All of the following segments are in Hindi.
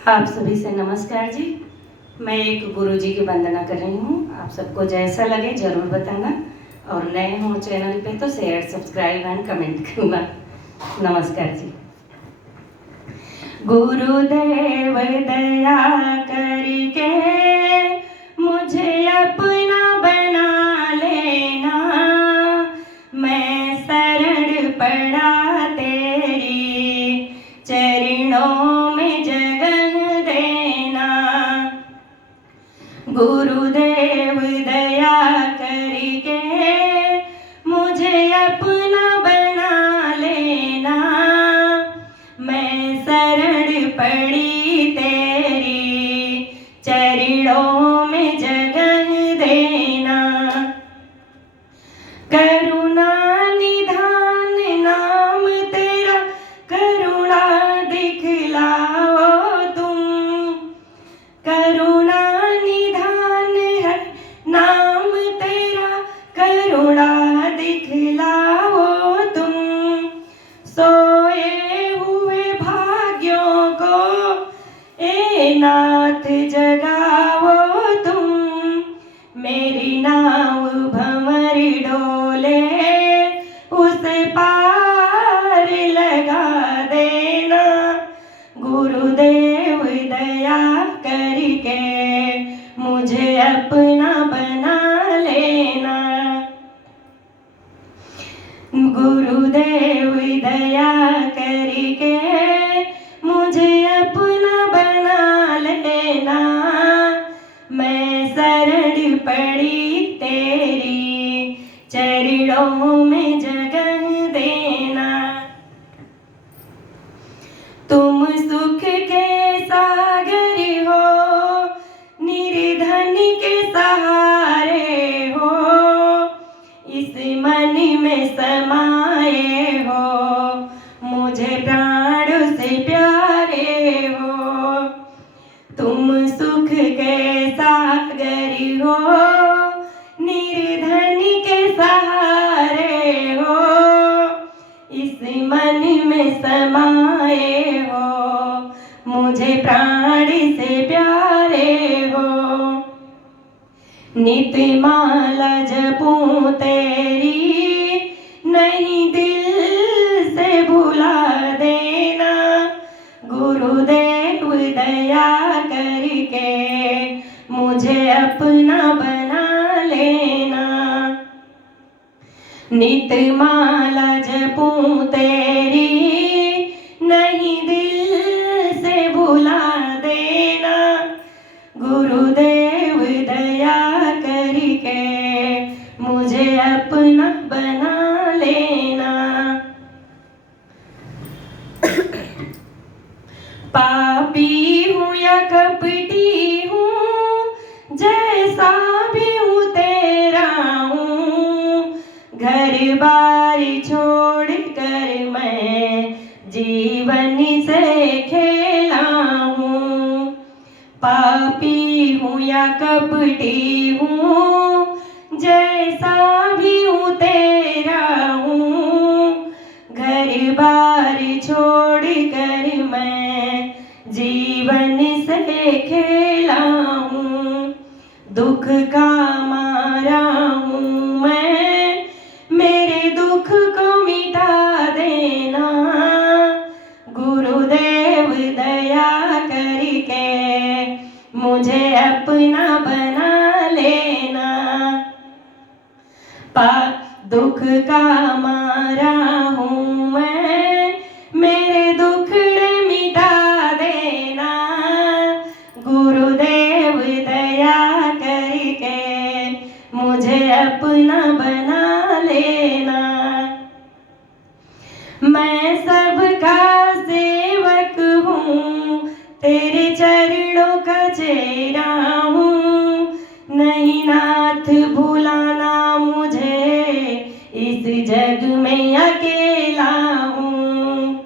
आप सभी से नमस्कार जी। मैं एक गुरु जी की वंदना कर रही हूँ। आप सबको जैसा लगे ज़रूर बताना, और नए हो चैनल पे तो शेयर, सब्सक्राइब एंड कमेंट करना। नमस्कार जी। गुरुदेव दया करके मुझे अपना बना लेना, मैं शरण पड़ा तेरी चरणों में जगह देना। गुरुदेव दया करके मुझे अपना बना लेना, मैं शरण पड़ी तेरी चरणों में जगह देना। करुणा निधान नाम तेरा करुणा दिखलाओ तुम, करुणा निधान है नाम तेरा करुणा दिखलाओ तुम। सोए हुए भाग्यों को ए नाथ जगाओ तुम, मेरी नाव भंवर डोले उस पार लगा देना। गुरुदेव दया करके मुझे अपना बना लेना। गुरुदेव दया करके मुझे अपना बना लेना, मैं शरण पड़ी तेरी चरणों में जगह देना। तुम सुख के सागर हो, निर्धन के सहारे हो, इस मन में समाये हो, मुझे प्राण से प्यारे हो। तुम सुख के सागर हो, निर्धन के सहारे हो, इस मन में समाये हो, मुझे प्राण से प्यारे हो। नित माला जपूं तेरी नहीं दिल से भुला देना। गुरुदेव दया करके मुझे अपना बना लेना। नित माला जपूं तेरी नहीं दिल से भुला देना। गुरुदेव दया करके मुझे अपना बना लेना। पापी हूँ या कपटी हूँ, जैसा भी हूँ तेरा हूँ, घर बार छोड़ कर मैं जीवन से खेला हूँ। पापी हूँ या कपटी हूँ, जैसा भी हूँ तेरा हूँ, घर बार छोड़ कर मैं जीवन से खेला हूँ। दुख का मारा हूँ मैं, मेरे दुख को मिटा देना। गुरुदेव दया करके मुझे अपना बना लेना। दुख का मारा हूँ मैं, मेरे दुख मिटा देना। गुरुदेव दया करके मुझे अपना बना लेना। मैं सबका सेवक हूँ, तेरे चरणों का चेहरा हूँ, नहीं नाथ भुलाना मुझे, इस जग में अकेला हूँ।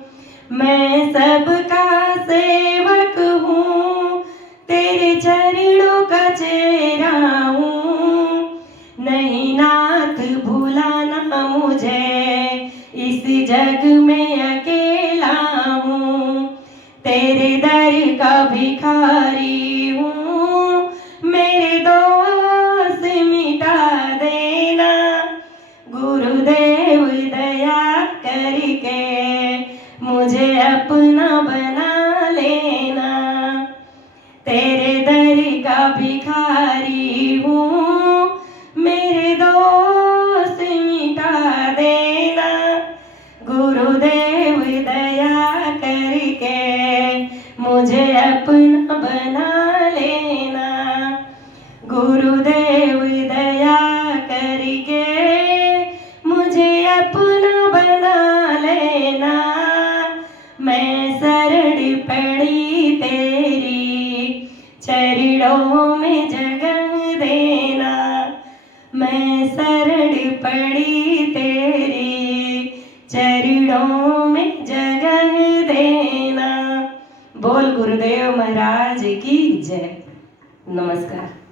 मैं सबका सेवक हूँ, तेरे चरणों का चेहरा हूँ, नहीं नाथ भुलाना मुझे, इस जग में अकेला हूँ। तेरे दर का भिखारी हूँ, मेरे दोष मिटा देना। गुरुदेव दया करके मुझे अपना बना लेना। तेरे दर का भिखारी हूँ, मेरे दोष मिटा देना। गुरुदेव दया करके मुझे अपना बना लेना। गुरुदेव दया करके मुझे अपना बना लेना। मैं शरण पड़ी तेरी चरणों में जगह देना। मैं शरण पड़ी तेरी चरणों में जगह देना। बोल गुरुदेव महाराज की जय। नमस्कार।